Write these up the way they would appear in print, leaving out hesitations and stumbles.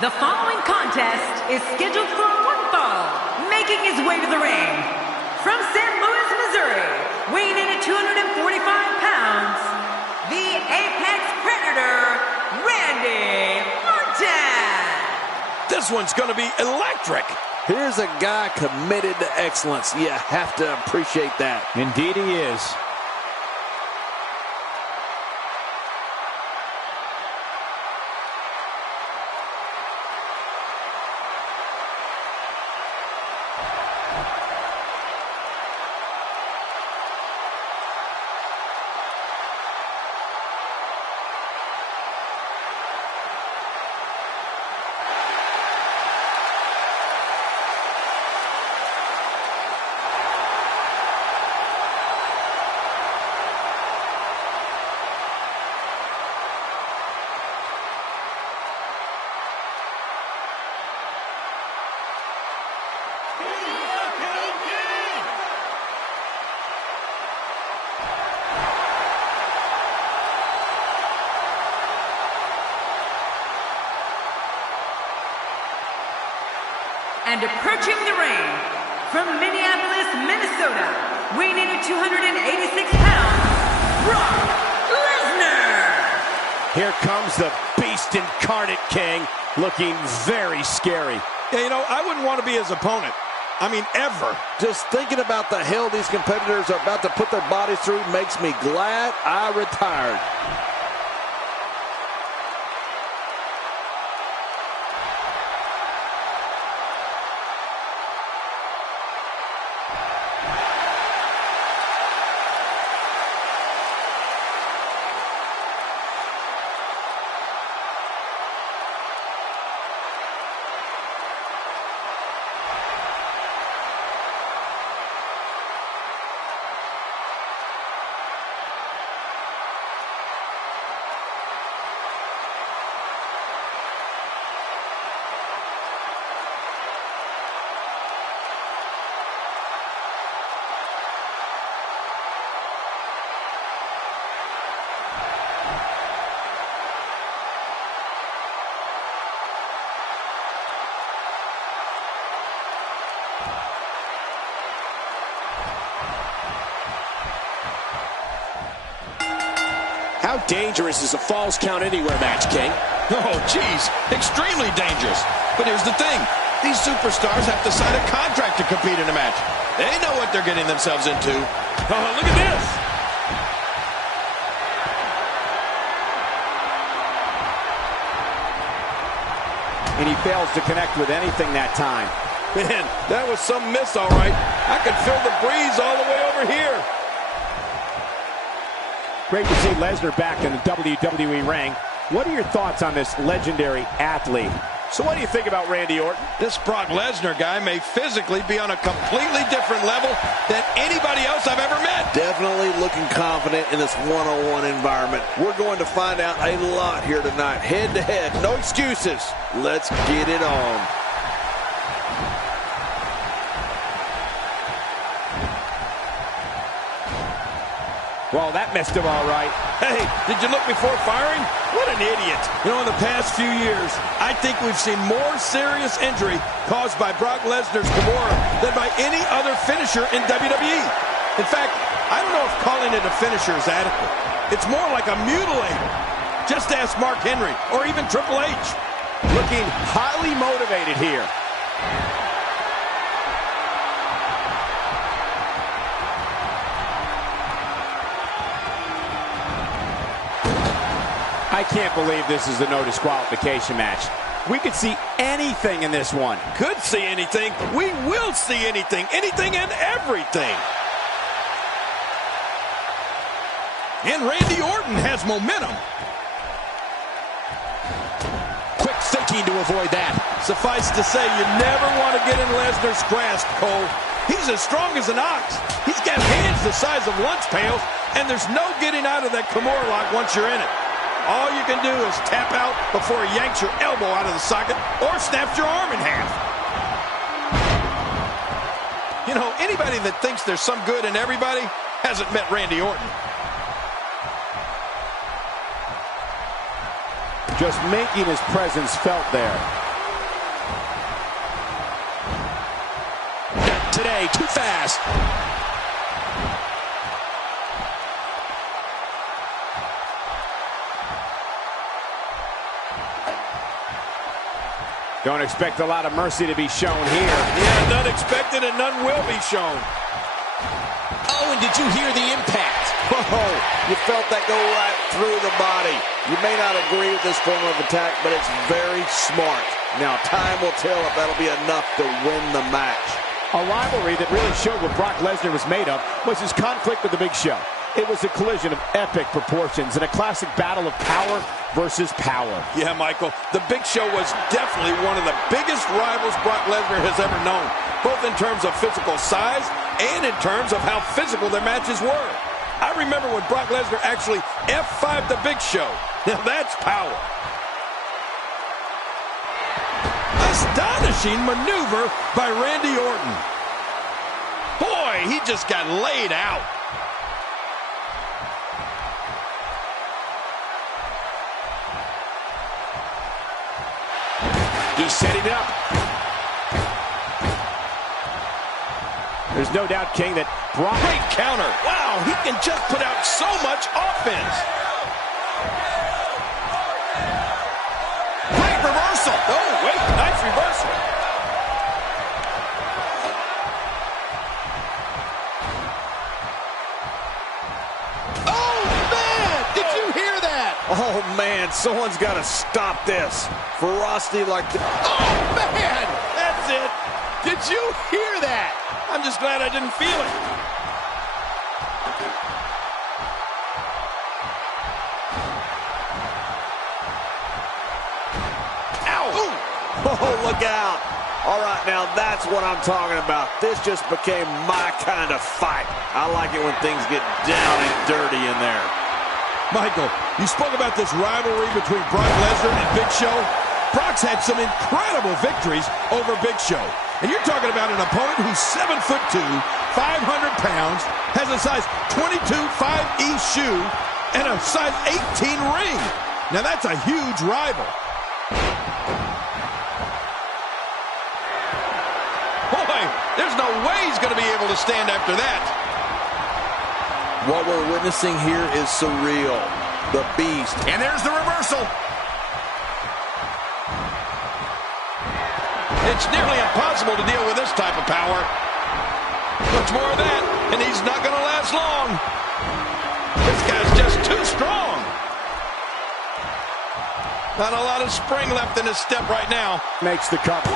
The following contest is scheduled for one fall. Making his way to the ring, from St. Louis, Missouri, weighing in at 245 pounds, the Apex Predator, Randy Orton. This one's going to be electric. Here's a guy committed to excellence. You have to appreciate that. Indeed he is. And approaching the ring, from Minneapolis, Minnesota, weighing in at 286 pounds, Brock Lesnar. Here comes the beast incarnate, King, looking very scary. Yeah, you know, I wouldn't want to be his opponent. I mean, ever. Just thinking about the hell these competitors are about to put their bodies through makes me glad I retired. How dangerous is a Falls Count Anywhere match, King? Oh, geez, extremely dangerous. But here's the thing. These superstars have to sign a contract to compete in a match. They know what they're getting themselves into. Oh, look at this. And he fails to connect with anything that time. Man, that was some miss, all right. I could feel the breeze all the way over here. Great to see Lesnar back in the WWE ring. What are your thoughts on this legendary athlete? So what do you think about Randy Orton? This Brock Lesnar guy may physically be on a completely different level than anybody else I've ever met. Definitely looking confident in this one-on-one environment. We're going to find out a lot here tonight. Head-to-head, no excuses. Let's get it on. Well, that messed him all right. Hey, did you look before firing? What an idiot. You know, in the past few years, I think we've seen more serious injury caused by Brock Lesnar's Kimura than by any other finisher in WWE. In fact, I don't know if calling it a finisher is adequate. It's more like a mutilator. Just ask Mark Henry or even Triple H. Looking highly motivated here. I can't believe this is a no disqualification match. We could see anything in this one. Could see anything. We will see anything. Anything and everything. And Randy Orton has momentum. Quick thinking to avoid that. Suffice to say, you never want to get in Lesnar's grasp, Cole. He's as strong as an ox. He's got hands the size of lunch pails, and there's no getting out of that Kimura lock once you're in it. All you can do is tap out before he yanks your elbow out of the socket or snaps your arm in half. You know, anybody that thinks there's some good in everybody hasn't met Randy Orton. Just making his presence felt there. today. Too fast. Don't expect a lot of mercy to be shown here. Yeah, none expected and none will be shown. Oh, and did you hear the impact? Oh, you felt that go right through the body. You may not agree with this form of attack, but it's very smart. Now, time will tell if that'll be enough to win the match. A rivalry that really showed what Brock Lesnar was made of was his conflict with the Big Show. It was a collision of epic proportions and a classic battle of power versus power. Yeah, Michael, the Big Show was definitely one of the biggest rivals Brock Lesnar has ever known, both in terms of physical size and in terms of how physical their matches were. I remember when Brock Lesnar actually F5'd the Big Show. Now that's power. Astonishing maneuver by Randy Orton. Boy, he just got laid out. He's setting it up. There's no doubt, King, that Brock... Great counter. Wow, he can just put out so much offense. Great reversal. Oh, wait, nice reversal. Oh, man, did you hear that? Oh, man, someone's got to stop this. Ferocity like this. Oh, man, that's it. Did you hear that? I'm just glad I didn't feel it. Ow! Ooh. Oh, look out. All right, now that's what I'm talking about. This just became my kind of fight. I like it when things get down and dirty in there. Michael, you spoke about this rivalry between Brock Lesnar and Big Show. Brock's had some incredible victories over Big Show. And you're talking about an opponent who's 7'2", 500 pounds, has a size 22 5E shoe, and a size 18 ring. Now that's a huge rival. Boy, there's no way he's going to be able to stand after that. What we're witnessing here is surreal. The Beast. And there's the reversal. It's nearly impossible to deal with this type of power. Much more of that, and he's not going to last long. This guy's just too strong. Not a lot of spring left in his step right now. Makes the cover.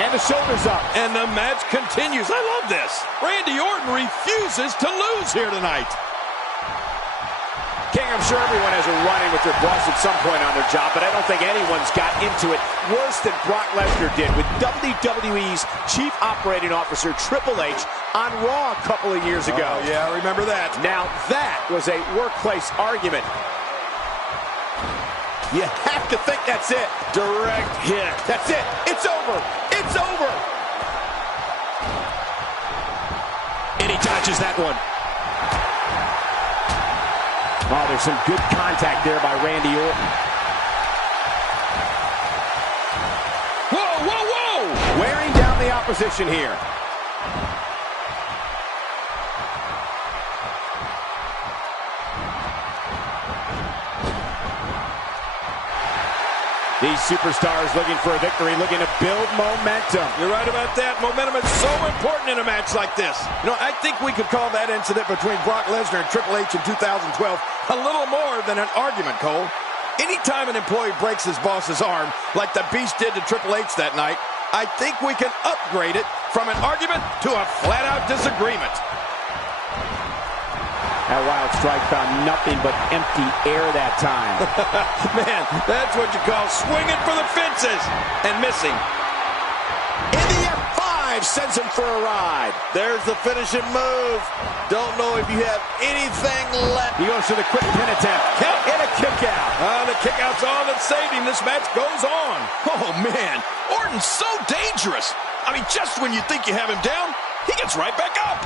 And the shoulders up. And the match continues. I love this. Randy Orton refuses to lose here tonight. King, I'm sure everyone has a run-in with their boss at some point on their job, but I don't think anyone's got into it worse than Brock Lesnar did with WWE's Chief Operating Officer Triple H on Raw a couple of years ago. Oh, yeah, I remember that. Now, that was a workplace argument. You have to think that's it. Direct hit. That's it. It's over. It's over. And he dodges that one. Oh, there's some good contact there by Randy Orton. Whoa, whoa, whoa! Wearing down the opposition here. These superstars looking for a victory, looking to build momentum. You're right about that. Momentum is so important in a match like this. You know, I think we could call that incident between Brock Lesnar and Triple H in 2012 a little more than an argument, Cole. Anytime an employee breaks his boss's arm, like the Beast did to Triple H that night, I think we can upgrade it from an argument to a flat-out disagreement. That wild strike found nothing but empty air that time. Man, that's what you call swinging for the fences and missing. And the F5 sends him for a ride. There's the finishing move. Don't know if you have anything left. He goes for the quick pin attempt. Count. And a kick out. The kick out's all that saved him. This match goes on. Oh, man. Orton's so dangerous. I mean, just when you think you have him down, he gets right back up.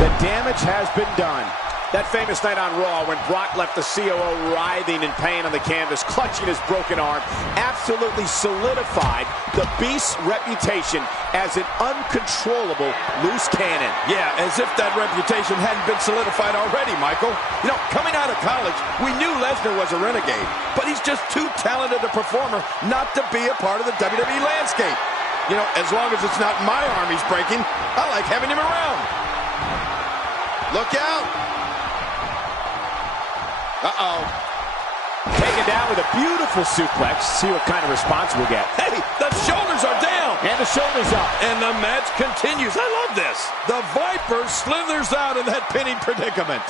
The damage has been done. That famous night on Raw when Brock left the COO writhing in pain on the canvas, clutching his broken arm, absolutely solidified the Beast's reputation as an uncontrollable loose cannon. Yeah, as if that reputation hadn't been solidified already, Michael. You know, coming out of college, we knew Lesnar was a renegade, but he's just too talented a performer not to be a part of the WWE landscape. You know, as long as it's not my arm he's breaking, I like having him around. Look out! Uh-oh. Taken down with a beautiful suplex. See what kind of response we'll get. Hey, the shoulders are down. And the shoulders up. And the match continues. I love this. The Viper slithers out of that pinning predicament.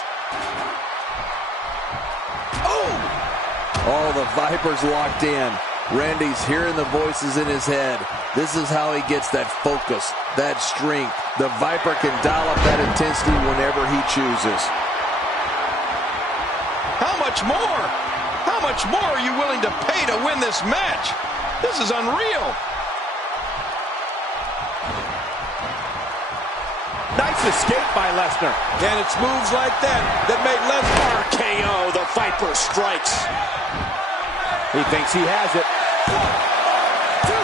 Oh, the Viper's locked in. Randy's hearing the voices in his head. This is how he gets that focus, that strength. The Viper can dial up that intensity whenever he chooses. How much more? How much more are you willing to pay to win this match? This is unreal. Nice escape by Lesnar. And it's moves like that that made Lesnar RKO. The Viper strikes. He thinks he has it. 1, 2,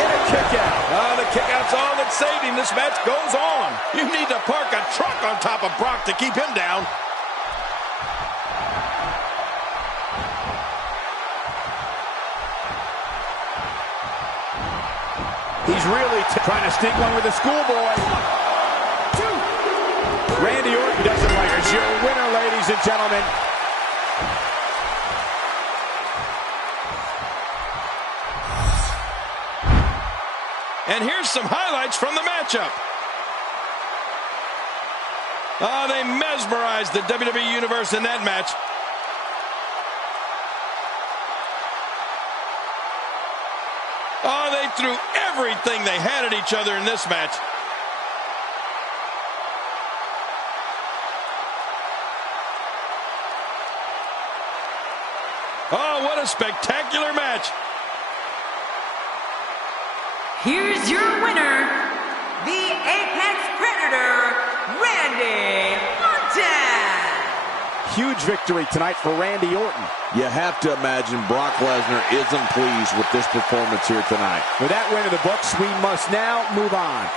and a kick out. Oh, the kick out's all that saved him. This match goes on. You need to park a truck on top of Brock to keep him down. He's really trying to sneak one with a schoolboy. 1, 2. Randy Orton doesn't like it. It's your winner, ladies and gentlemen. And here's some highlights from the matchup. Oh, they mesmerized the WWE Universe in that match. Oh, they threw everything they had at each other in this match. Oh, what a spectacular match. Here's your winner, the Apex Predator, Randy Orton. Huge victory tonight for Randy Orton. You have to imagine Brock Lesnar isn't pleased with this performance here tonight. With that win in the books, we must now move on.